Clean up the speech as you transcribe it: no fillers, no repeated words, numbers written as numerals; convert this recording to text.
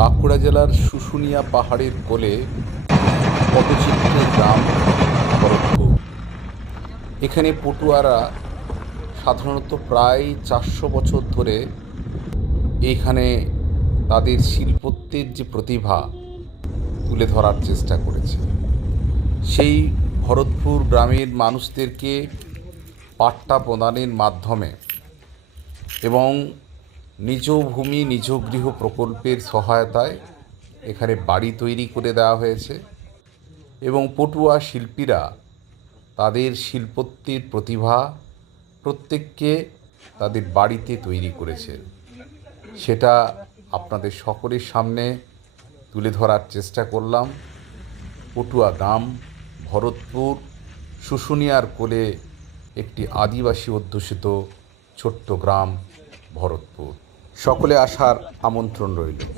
বাঁকুড়া জেলার শুশুনিয়া পাহাড়ের কোলে পটচিত্রের গ্রাম ভরতপুর। এখানে পটুয়ারা সাধারণত প্রায় 400 বছর ধরে এইখানে তাদের শিল্পত্যের যে প্রতিভা তুলে ধরার চেষ্টা করেছে। সেই ভরতপুর গ্রামের মানুষদেরকে পাট্টা প্রদানের মাধ্যমে এবং নিজ ভূমি নিজ গৃহ প্রকল্পের সহায়তায় এখানে বাড়ি তৈরি করে দেওয়া হয়েছে এবং পটুয়া শিল্পীরা তাদের শিল্পত্যের প্রতিভা প্রত্যেককে তাদের বাড়িতে তৈরি করেছে। সেটা আপনাদের সকলের সামনে তুলে ধরার চেষ্টা করলাম। পটুয়া গ্রাম ভরতপুর, শুশুনিয়ার কোলে একটি আদিবাসী অধ্যুষিত ছোট্ট গ্রাম ভরতপুর। সকলে আসার আমন্ত্রণ রইল।